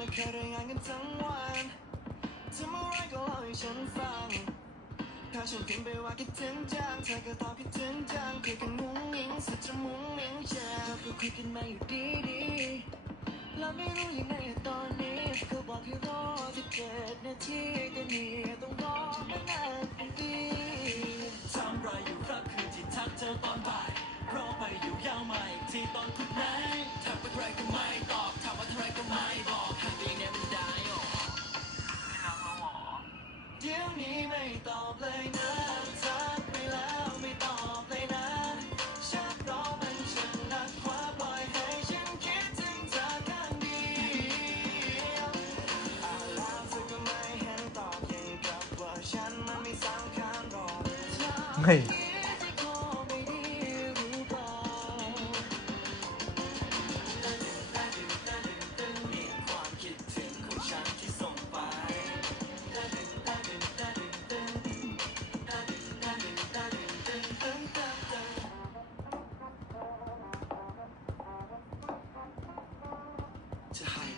นะเคยได้งานกันทั้งวันทำอะไรก็เล่าให้ฉันฟังถ้าฉันพิมพ์ไปว่าคิดถึงจังเธอก็ตอบคิดถึงจังคุยกันมุ้งมิ้งสุดจะมุ้งมิ้งเชียวก็คุยกันมาอยู่ดีดีๆแล้วไม่รู้ยังไงตอนนี้เขาบอกให้รอสิบเจ็ดนาทีแต่นี่ต้องรอมานานเป็นปีทำไรอยู่ครับคืนที่ทักเธอตอนบ่ายรอไปอยู่ยาวมาอีกทีตอนคุณไหนทักไปใครก็ไม่ตอบถามว่าเท่าไรก็ไม่บอก นี้ไม่ตอบเลยนะทักไปแล้วไม่ตอบเลยนะชักรอมันฉันนักว่าปล่อยให้ฉันคิดถึงเธอข้างเดียวอานแล้วเธอก็ไม่เห็นตอบยังกับว่าฉันมันไม่สำคัญหรอก เฮ้ย จะให้